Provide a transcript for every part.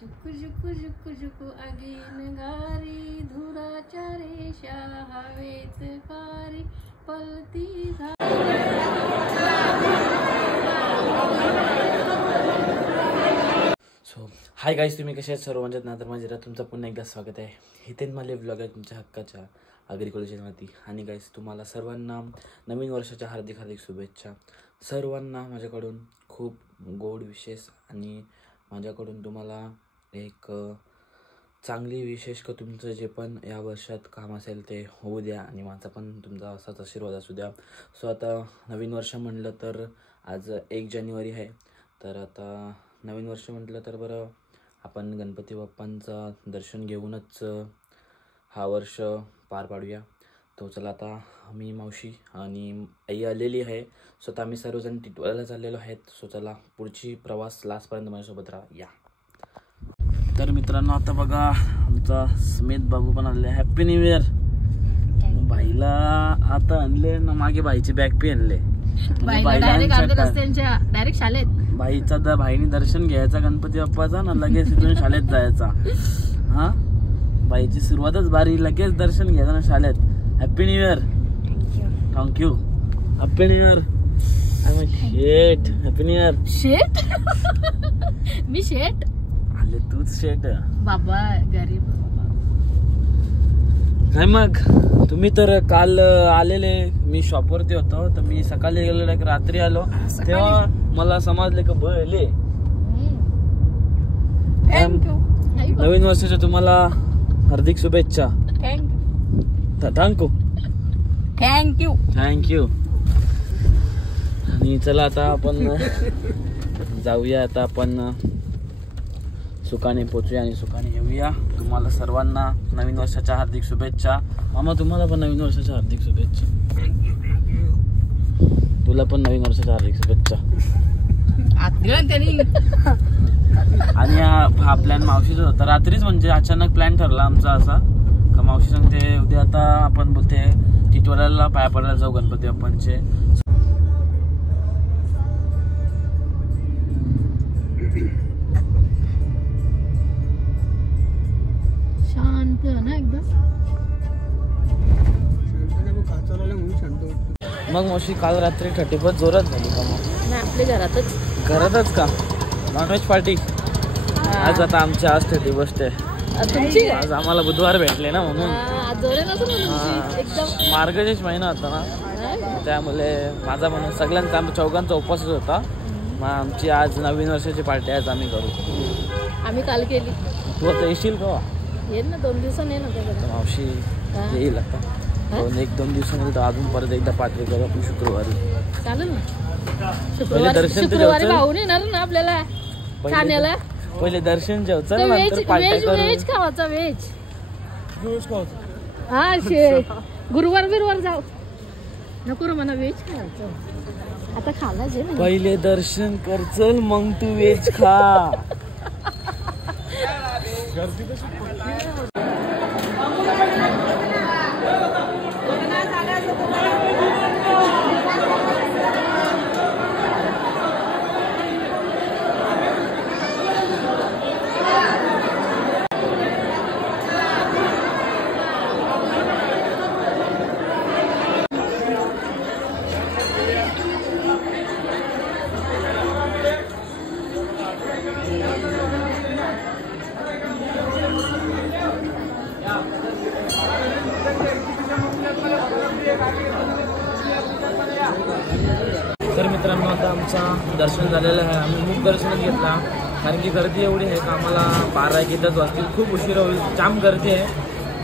झुक झुक झुक झुक आगीन गारी धुराच्या रेषा हवेत कारी पलती सो हाय गाईज, तुम्ही कसे आहेत सर्व म्हणजे ना तर माझ्या तुमचं पुन्हा एकदा स्वागत आहे. इथे मला व्लॉग आहे तुमच्या हक्काच्या आगरी कॉलेजमध्ये. आणि गाईज तुम्हाला सर्वांना नवीन वर्षाच्या हार्दिक हार्दिक शुभेच्छा. सर्वांना माझ्याकडून खूप गोड विशेष आणि माझ्याकडून तुम्हाला एक चांगली विशेष का तुमचं जे पण या वर्षात काम असेल ते होऊ द्या आणि माझा पण तुमचा असाच आशीर्वाद असू द्या. सो आता नवीन वर्ष म्हटलं तर आज 1 जानेवारी आहे. तर आता नवीन वर्ष म्हटलं तर बरं आपण गणपती बाप्पांचं दर्शन घेऊनच हा वर्ष पार पाडूया. तो चला आता मी मावशी आणि आई आलेली आहे. सो आता आम्ही सर्वजण टिटवाळ्याला चाललेलो आहेत. सो चला पुढची प्रवास लास्टपर्यंत माझ्यासोबत राहा या. तर मित्रांनो आता बघा आमचा स्मित बाबू पण आले. Happy new year. बाईला आता आणले ना, मागे बाईची बॅग पी आणले. डायरेक्ट शाळेत बाईचा भाईने दर्शन घ्यायचा गणपती बाप्पाचा ना, लगेच इथून शाळेत जायचा. हा बाईची सुरुवातच भारी, लगेच दर्शन घ्यायचं ना शाळेत. Happy new year. Thank you. Happy new year. शेट. Happy new year. शेट. मी शेट आले तूच शेट बाबा. गरीब काय मग तुम्ही तर काल आलेले. मी शॉपवरती होतो तर मी सकाळी गेलो, रात्री आलो तेव्हा मला समजले का बले. नवीन वर्षाच्या तुम्हाला हार्दिक शुभेच्छा. थँक्यू. थँक्यू. थँक्यू. आणि चला आता आपण जाऊया. आता आपण सुखाने पोचूया आणि सुखाने येऊया. तुम्हाला सर्वांना नवीन वर्षाच्या हार्दिक शुभेच्छा. मामा तुम्हाला पण नवीन वर्षाच्या हार्दिक शुभेच्छा. तुला पण नवीन वर्षाच्या हार्दिक शुभेच्छा. आणि हा प्लॅन मावशीचा होता रात्रीच, म्हणजे अचानक प्लॅन ठरला आमचा असा का मावशी सांगते उद्या आता आपण बोलते टिटवाळ्याला पाया पडायला जाऊ गणपती बाप्पांचे. शांत ना एकदम. मग मावशी काल रात्री 31 जोरात झाली का? मग आपल्या घरातच का नॉनव्हेज पार्टी आज? आता आमची आज 31 आहे. आज आम्हाला बुधवार भेटले ना म्हणून. मार्गशीर्ष महिना होता ना, त्यामुळे माझा म्हणून सगळ्यांचा आमच्या चौघांचा उपवासच होता. मग आमची आज नवीन वर्षाची पार्टी आज आम्ही करू. आम्ही काल केली. तू आता येशील का? येईल ना, 2 दिवसांनी मावशी येईल आता. 1-2 दिवसांनी तर अजून परत एकदा पार्टी करू आपण शुक्रवारी. चालेल ना. शुक्रवारी भाऊन येणार ना आपल्याला ठाण्याला. पहिले दर्शन जेवचं, व्हेज खावाचा. व्हेज हा गुरुवार बिरुवार जाऊ नको रे म्हणा. व्हेज खायचं आता खाला जे. पहिले दर्शन कर चल, मग तू व्हेज खा. तर मित्रांनो आता आमचा दर्शन झालेलं आहे. आम्ही मुख दर्शनच घेतला कारण की गर्दी एवढी आहे का आम्हाला 12-1 वाजतील. खूप उशीर होईल, जाम गर्दी आहे.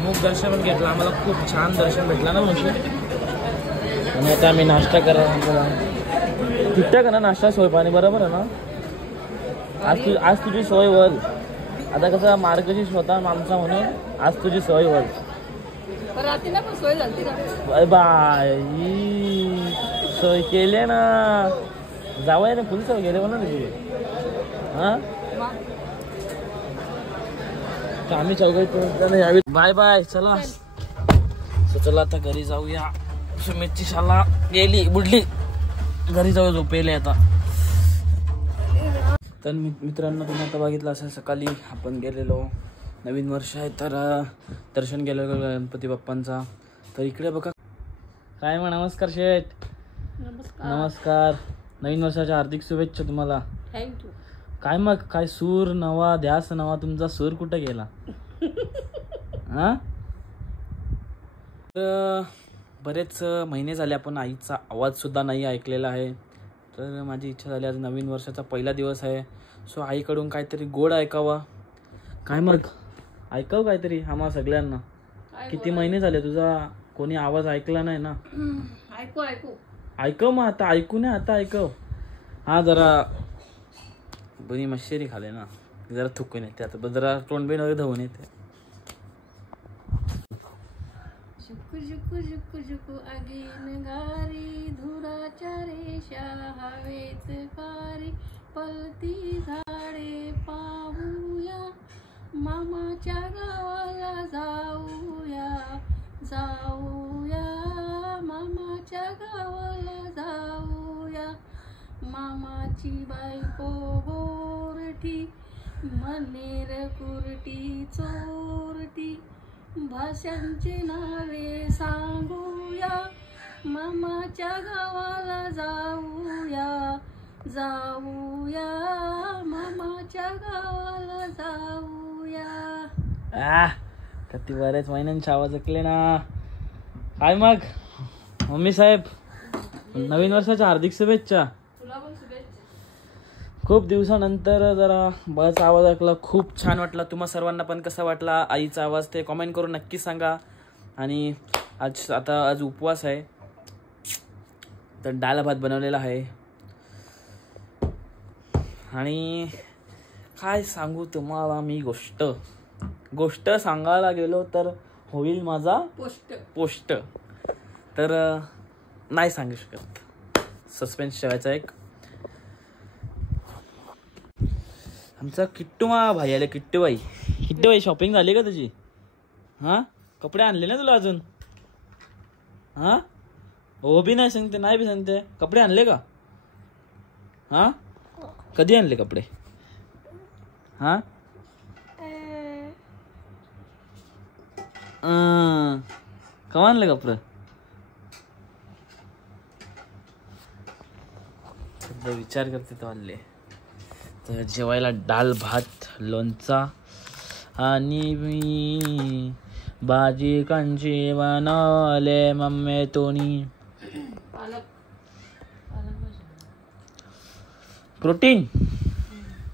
मुख दर्शन पण घेतलं, आम्हाला खूप छान दर्शन भेटला ना म्हणून. आणि आता आम्ही नाश्ता करा. ठीक का ना नाश्ता सोय पाणी बरोबर आहे ना? आज तुझी सोय वर. आता कसं मार्गशीर्ष होता आमचा म्हणून आज तुझी सोय वर. बाय बाय सोय केली ना, जावं ना फुल सोय गेले म्हणा तुझी. हा आम्ही चौघात यावी. Bye bye. चला चला आता घरी जाऊया. सुमितची शाळा गेली बुडली, घरी जाऊ झोपेले आता. तर मित्रांनो, तुम्ही आता बघितलं असेल सकाळी आपण गेलेलो, नवीन वर्ष आहे तर दर्शन गेलेलो गणपती बाप्पांचा. तर इकडे बघा काय मग. नमस्कार शेठ. नमस्कार. नवीन वर्षाच्या हार्दिक शुभेच्छा तुम्हाला. थँक्यू. काय मग, काय सूर नवा ध्यास नवा, तुमचा सूर कुठे गेला? हा. तर बरेच महिने झाले आपण आईचा आवाज सुद्धा नाही ऐकलेला आहे. तर माझी इच्छा झाली, आज नवीन वर्षाचा पहिला दिवस आहे, सो आईकडून काहीतरी गोड ऐकावा. काय मग, ऐकाव काहीतरी आम्हा सगळ्यांना. किती महिने झाले तुझा कोणी आवाज ऐकला नाही ना. ऐकू ऐकू ऐकव मग आता. ऐकू नाही आता, ऐकव. हा जरा बनी मशेरी खाले ना, जरा थुकून येते आता, जरा तोंड बिन वगैरे धुवून येते. झुकू झुकू झुकू झुकू आगीन गारी, धुराच्या रेषा हवेत कारी, पलती झाडे पाहूया, मामाच्या गावाला जाऊया, जाऊया मामाच्या गावाला जाऊया. मामाची बायको बोरटी, मनेर कुरटी चोरटी, भाषांची नावे सांगूया, मामाच्या गावाला जाऊया, जाऊया मामाच्या गावाला जाऊया. किती बरेच महिन्यांचे आवाज ऐकले ना. काय मग मम्मी साहेब, नवीन वर्षाच्या हार्दिक शुभेच्छा. खूप दिवसानंतर जरा बळाचा आवाज ऐकला, खूप छान वाटला. तुम्हा सर्वांना पण कसा वाटला आईचा आवाज ते कमेंट करून नक्की सांगा. आणि आज उपवास आहे, तर डाळ भात बनवलेला आहे. आणि काय सांगू तुम्हाला मी, गोष्ट सांगायला गेलो तर होईल माझा पोस्ट. तर नाही सांगू शकत, सस्पेन्स ठेवायचा एक. आमचा किट्टू भाई आले. किट्टू भाई शॉपिंग झाली का तुझी? हा, कपडे आणले ना तुला अजून? हा, हो बी नाही सांगते, नाही बी सांगते. कपडे आणले का? हा, कधी आणले कपडे? हा, केव्हा आणले कपडे? विचार करते तो आणले. तर जेवायला डाळ भात लोणचा आणि मी भाजी कंची बनवले मम्मी तोनी.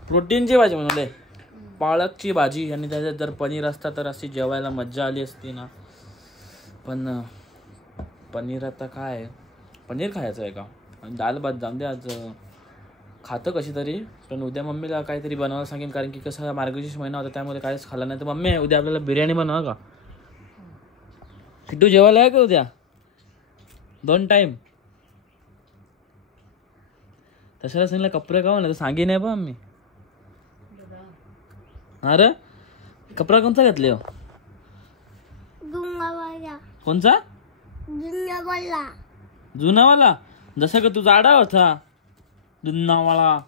प्रोटीनची भाजी बनवले, पालकची भाजी. आणि त्याच्यात जर पनीर असता तर अशी जेवायला मज्जा आली असती ना. पण पनीर आता काय, पनीर खायचं आहे का? डाळ भात जाऊन दे, आज खातं कशी तरी. पण उद्या मम्मीला काहीतरी बनवायला सांगेन, कारण की कसं मार्गशीर्ष महिना होता त्यामुळे काहीच खाल्लं नाही. तर मम्मी उद्या आपल्याला बिर्याणी बनवा का? किट्टू जेवायला आहे का उद्या 2 टाइम? तशाला सांगितलं कपडे का म्हणलं, सांगे नाही बा मम्मी. अरे कपडा कोणता घातले हो? कोणचा? जुनावाला. जसं का तुझा आडा होता जुनावाला.